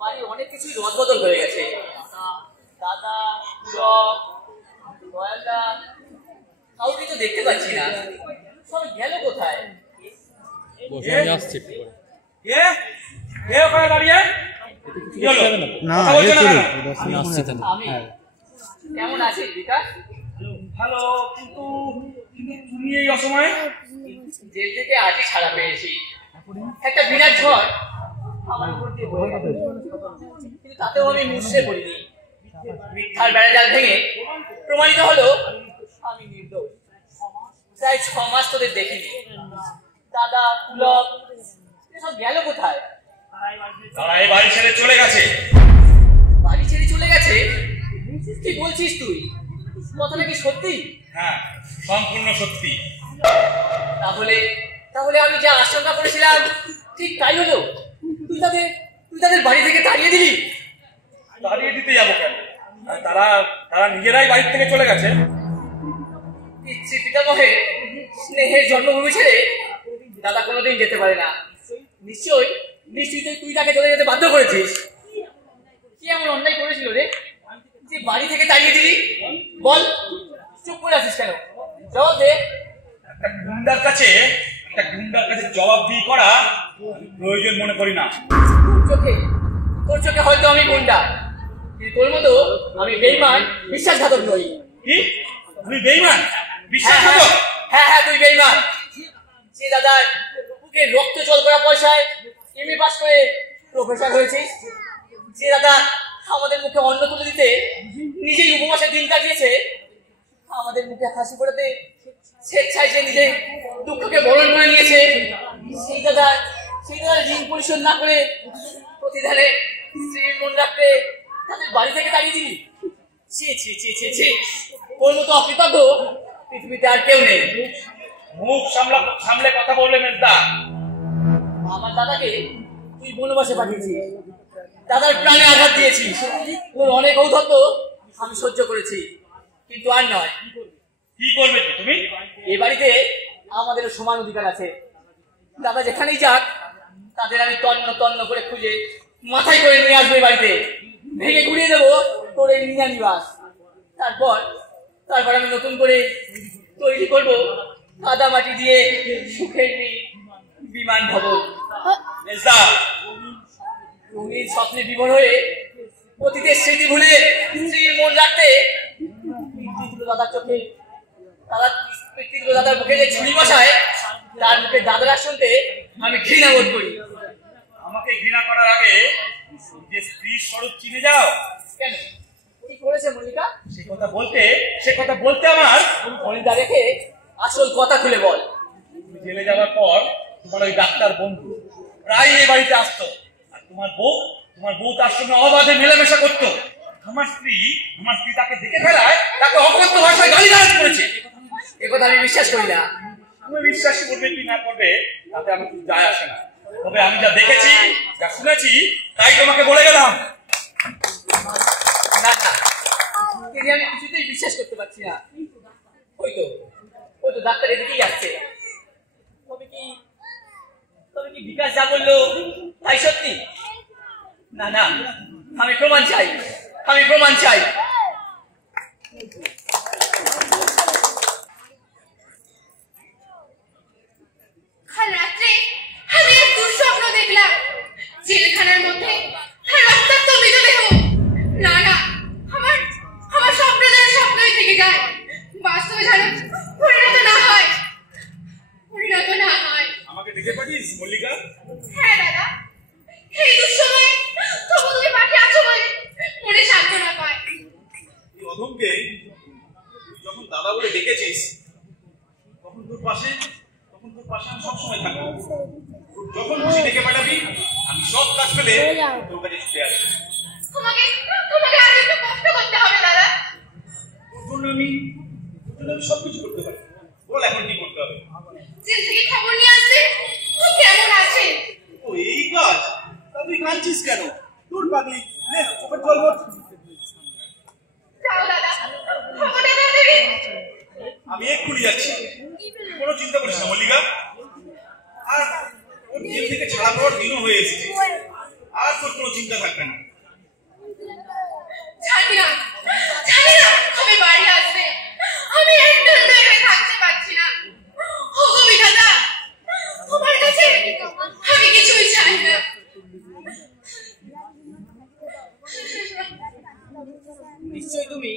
বাড়ির অনেক কিছুই রদবদল হয়ে গেছে। দাদা, পুলক, দয়ালদা কাউকে তো দেখতে পাচ্ছি না। সবাই গেল কোথায়? কেমন আছে বিকাশ? ভালো, কিন্তু তুমি এই অসময়ে? জেল থেকে আজই ছাড়া পেয়েছি। একটা বিরাট ঝড় আমার উপর দিয়ে বয়ে গেল, কিন্তু তাতেও আমি মুছড়ে পড়িনি। মিথ্যার বেড়াজাল ভেঙে প্রমাণিত হলো আমি নির্দোষ। প্রায় 6 মাস তোদের দেখিনি। দাদা, পুলক সব গেল কোথায়? তারা এই বাড়ি ছেড়ে চলে গেছে। বাড়ি ছেড়ে চলে গেছে? কি বলছিস তুই? কথাটা কি সত্যি? হ্যাঁ, সম্পূর্ণ সত্যি। তাহলে আমি যা আশঙ্কা করেছিলাম ঠিক তাই হলো। তুই তাদের বাড়ি থেকে তাড়িয়ে দিলি? তাড়িয়ে দিতে যাবো কেন? তারা নিজেরাই বাড়ি থেকে চলে গেছে। পিতৃ পিতামহের স্নেহের জন্মভূমি ছেড়ে দাদা কোনোদিন যেতে পারে না। নিশ্চয়ই তুই তাকে চলে যেতে বাধ্য করেছিস। কি এমন অন্যায় করেছিল রে যে বাড়ি থেকে তাড়িয়ে দিলি? বল, চুপ করে আছিস কেন? জবাব দে। একটা গুন্ডার কাছে জবাবদিহি করা প্রয়োজন মনে করি না। তোর চোখে হয়তো আমি গুন্ডা, কিন্তু তোর মতো আমি বেঈমান, বিশ্বাসঘাতক নই। কি? তুমি বেঈমান, বিশ্বাসঘাতক? হ্যাঁ, তুই বেঈমান। যে দাদার বুকে রক্ত জল করা পয়সায় এমএ পাস করে প্রফেসর হয়েছিস, যে দাদা আমাদের মুখে অন্ন তুলে দিতে নিজেই উপবাসে দিন কাটিয়েছে, আমাদের মুখে হাসি ফোটাতে স্বেচ্ছায় যে নিজে দুঃখকে বরণ করে নিয়েছে, সেই দাদার ঋণ পরিশোধ না করে প্রতিদানে স্ত্রীর মন রাখতে তাদের বাড়ি থেকে তাড়িয়ে দিলি। ছি, ওর মতো অকৃতজ্ঞ পৃথিবীতে আর কেউ নেই। মুখ সামলে কথা বললে মেজদা। আমার দাদাকে তুই বনবাসে পাঠিয়েছিস, দাদার প্রাণে আঘাত দিয়েছিস। তোর অনেক ঔদ্ধত্য আমি সহ্য করেছি, কিন্তু আর নয়। কি করবে তুমি? এ বাড়িতে আমাদেরও সমান অধিকার আছে। দাদা যেখানেই যাক তাদের আমি তন্ন করে খুঁজে মাথায় করে নিয়ে আসবো। এই বাড়িতে ভেঙে ঘুরিয়ে দেবো তোর এই নিয়া নিবাস। তারপর আমি নতুন করে তৈরি করবো কাদা মাটি দিয়ে সুখের বিমান ভবন। তুমি স্বপ্নে বিভোর হয়ে অতীতের স্মৃতি ভুলে স্ত্রীর মন রাখতে দাদার চোখে দাদার মুখে যে ছুরি বসায় তার মুখে দাদারা শুনতে আমি ঘৃণা বোধ করি। আমাকে ঘৃণা করার আগে যে স্ত্রীর স্বরূপ চিনে যাও। কেন, কি করেছে মল্লিকা? সে কথা বলতে আমার মল্লিকা রেখে আসল কথা খুলে বল। তুমি জেলে যাওয়ার পর তোমার ওই ডাক্তার বন্ধু প্রায় এই বাড়িতে আসতো, আর তোমার বউ তার সঙ্গে অবাধে মেলামেশা করতো। আমার স্ত্রী তাকে দেখে ফেলায় তাকে অকথ্য ভাষায় গালিগালাজ করেছে। একথা আমি বিশ্বাস করি না। তুমি বিশ্বাস করবে কি না করবে তাতে আমার কিছু যায় আসে না, তবে আমি যা দেখেছি যা শুনেছি তাই তোমাকে বলে গেলাম। না, আমি কিছুতেই বিশ্বাস করতে পারছি না। ওই তো ডাক্তার এদিকেই আসছে। তবে কি বিকাশ যা বললো তাই সত্যি? না, আমি প্রমাণ চাই। কাল রাত্রে আমি এক দুঃস্বপ্ন দেখলাম। জেলখানার মধ্যে রক্তাক্ত মৃতদেহ। না, আমার স্বপ্ন যেন স্বপ্নই থেকে যায়, বাস্তবে যেন পরিণত না হয়। আমাকে দেখে পাঠিয়েছিস মল্লিকা? হ্যাঁ দাদা, এই দুঃসময়ে তবু তুমি পাঠিয়ে আছো বলে মনে সান্ত্বনা পায়। অধমকে যখন দাদা বলে ডেকেছিস তখন তোর পাশে আমি সবসময় থাকবো। যখন খুশি ডেকে পাঠাবি আমি সব কাজ ফেলে তোর কাছে ছুটে আসবো। তোমাকে আজ একটু কষ্ট করতে হবে দাদা। তোর জন্য আমি সবকিছু করতে পারি। বল এখন কি করতে হবে? জেল থেকে খবর নিয়ে আসবে ও কেমন আছে। ও এই কাজ? তা তুই কাঁদছিস কেন? তোর পাগলি চোখের জল পড়ছে। যাও দাদা, খবরটা দাও দেখি। আমি এক্ষুনি যাচ্ছি, কোনো চিন্তা করিস না মল্লিকা। আর ওর জেল থেকে ছাড়া পাওয়ার দিনও হয়ে এসেছে। চিন্তা থাকবে না। জানি না কবে বাড়ি আসবে, আমি একদম ভেবে থাকতে পারছি না। ও বিধাতা, তোমার কাছে আমি কিছুই চাই না। নিশ্চয়ই তুমি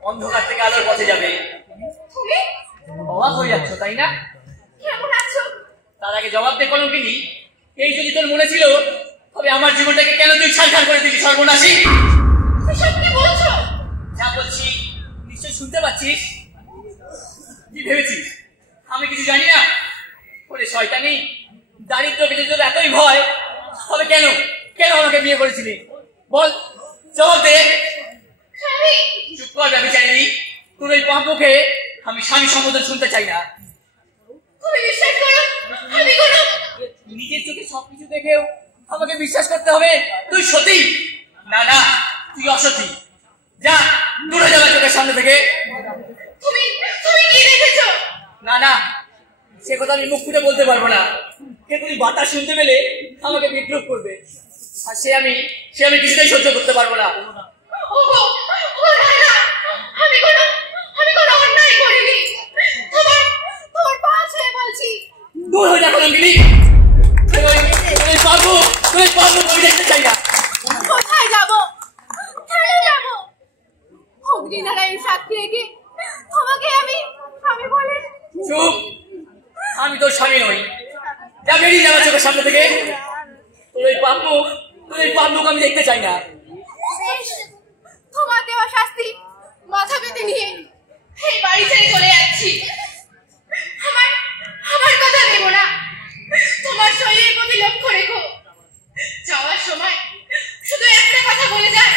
অন্ধকার থেকে আলোর পথে যাবে। তুমি অবাক হয়ে যাচ্ছ তাই না? কেমন আছো? তার আগে জবাব দে কলঙ্কিনী, এই যদি তোর মনে ছিল তবে আমার জীবনটাকে কেন তুই ছারখার করে দিলি সর্বনাশী? এসব কি বলছো? যা বলছি নিশ্চয় শুনতে পাচ্ছিস। কি ভেবেছিস আমি কিছু জানি না? ওরে শয়তানি, দারিদ্রকে যদি তোর এতই ভয় তবে কেন আমাকে বিয়ে করেছিলি? বল, জবাব দে। স্বামী, চুপ কর ব্যভিচারিণী, তোর ওই পাম্পুকে আমি স্বামী সম্বোধন শুনতে চাই না। তুমি বিশ্বাস করো আমি কোনো নিজের চোখে সবকিছু দেখেও আমাকে বিশ্বাস করতে হবে তুই সতী? না, তুই অসতী। যা দূরে যাবে চোখের সামনে থেকে। তুমি কি দেখেছো? না, সে কথা আমি মুখ ফুটে বলতে পারবো না। তুই বাতাস শুনতে পেলে আমাকে বিদ্রুপ করবে, আর সে আমি কিছুতেই সহ্য করতে পারবো না। ও না, আমি কোনো অন্যায় করিনি। তোমার পা ছুঁয়ে বলছি, দূর হয়ে যা কলঙ্কিনী। পাবো আমি দেখতে চাই না। কোথায় যাব? কেন যাব? অগ্নিনারায়ণ সাক্ষী রেখে তোমাকে আমি বলে চুপ, আমি তোর স্বামী নই। যা বেরিয়ে যাওয়া চোখের সামনে থেকে। তোর ওই পাবলুক আমি দেখতে চাই না। বেশ, তোমার দেওয়া শাস্তি মাথা পেতে নিয়ে এই বাড়ি ছেড়ে চলে যাচ্ছি। আমার কথা দেবো না, তোমার শরীরের প্রতি লক্ষ্য রেখো। যাওয়ার সময় শুধু একটা কথা বলে যায়,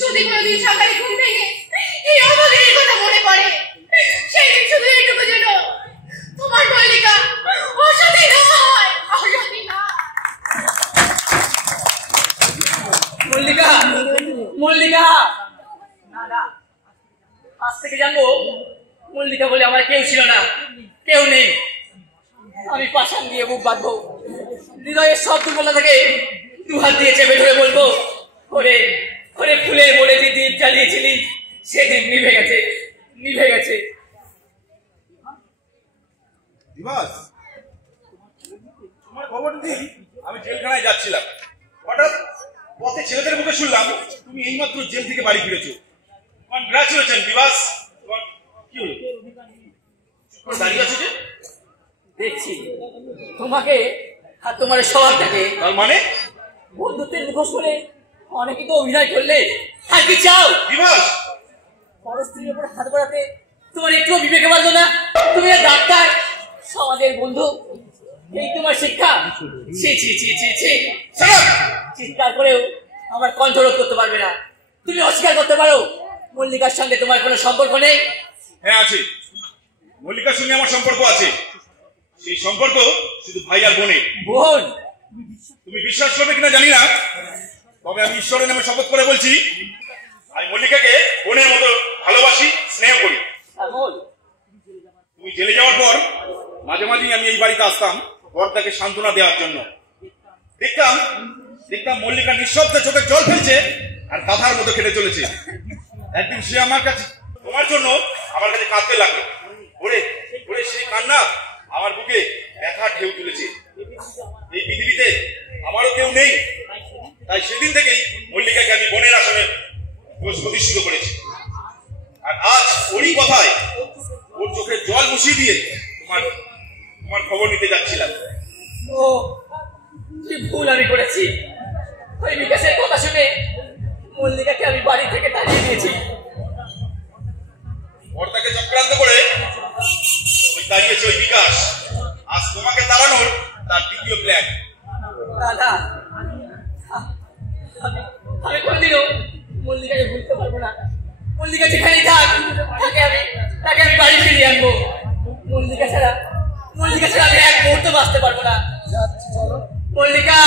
যদি কোনোদিন সকালে ঘুম ভেঙে এই অভাগের কথা মনে পড়ে, সেই দিন শুধু এইটুকু যেন তোমার মল্লিকা অসতী নয়, অসতী না। মল্লিকা, না, আজ থেকে জানবো মল্লিকা বলে আমার কেউ ছিল না, কেউ নেই। আমি পাষাণ দিয়ে বুক বাঁধবো, হৃদয়ের সব দুর্বলতা থেকে দু হাত দিয়ে চেপে ধরে বলবো, ওরে ফুলের মোড়ে যে দীপ জ্বালিয়েছিলি সে দীপ নিভে গেছে। দিবাস, তোমার খবরটা দিই, আমি জেলখানায় যাচ্ছিলাম, হঠাৎ পথে ছেলেদের মুখে শুনলাম তুমি এইমাত্র জেল থেকে বাড়ি ফিরেছো। কনগ্রাচুলেশন দিবাস। কি হলো, দাঁড়িয়ে আছো যে? দেখছি তোমাকে আর তোমার স্বভাবটাকে। তার মানে বন্ধুত্বের মুখোশ করে অনেকে তো অভিনয় করলে, আর কি চাও? দিবাস, বড় স্ত্রীর উপর হাত বাড়াতে তোমার একটুও বিবেকে পারলো না? তুমি এক ডাক্তার, সমাজের বন্ধু, এই তোমার শিক্ষা? ছি। চিৎকার করেও আমার কণ্ঠ রোধ করতে পারবে না। তুমি অস্বীকার করতে পারো মল্লিকার সঙ্গে তোমার কোনো সম্পর্ক নেই? হ্যাঁ আছে, মল্লিকার সঙ্গে আমার সম্পর্ক আছে। সেই সম্পর্ক শুধু ভাই আর বোনের। বোন? তুমি বিশ্বাস করবে কিনা জানি না, তবে আমি ঈশ্বরের নামে শপথ করে বলছি, আমি মল্লিকাকে বোনের মতো ভালোবাসি, স্নেহ করি। তুমি জেলে যাওয়ার পর মাঝে মাঝেই আমি এই বাড়িতে আসতাম বর্দাকে সান্ত্বনা দেওয়ার জন্য। দেখতাম মল্লিকা নিঃশব্দে চোখে জল ফেলছে আর গাধার মতো খেটে চলেছে। একদিন সে আমার কাছে তোমার জন্য আমার কাছে কাঁদতে লাগলো। ওরে সে কান্না আমার বুকে ব্যথা ঢেউ তুলেছে। এই পৃথিবীতে আমারও কেউ নেই, তাই সেদিন থেকেই মল্লিকাকে আমি বোনের আসনে প্রতিষ্ঠিত করেছি। আর আজ ওরই কথায় ওর চোখে জল মুছিয়ে দিয়ে তোমার খবর নিতে যাচ্ছিলাম। ও কি ভুল আমি করেছি। ওই বিকাশের কথা শুনে মল্লিকাকে আমি বাড়ি থেকে তাড়িয়ে দিয়েছি। বর্দাকে চক্রান্ত করে ওই দাঁড়িয়েছে ওই বিকাশ। আজ তোমাকে তাড়ানোর তার দ্বিতীয় প্ল্যান। দাদা, আমি কোনদিনও মল্লিকাকে ভুলতে পারবো না। মল্লিকা যেখানেই তাকে আমি বাড়ি ফিরিয়ে আনবো। মল্লিকা ছাড়া আমি এক মুহূর্ত বাঁচতে পারবো না। মল্লিকা,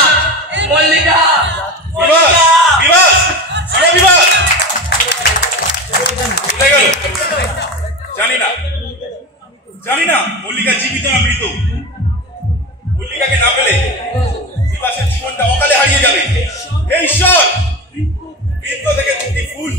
জানি না মল্লিকা জীবিত না মৃত। মল্লিকাকে না পেলে বিকাশের জীবনটা অকালে হারিয়ে যাবে। হে ঈশ্বর, বৃত্ত থেকে দুটি ফুল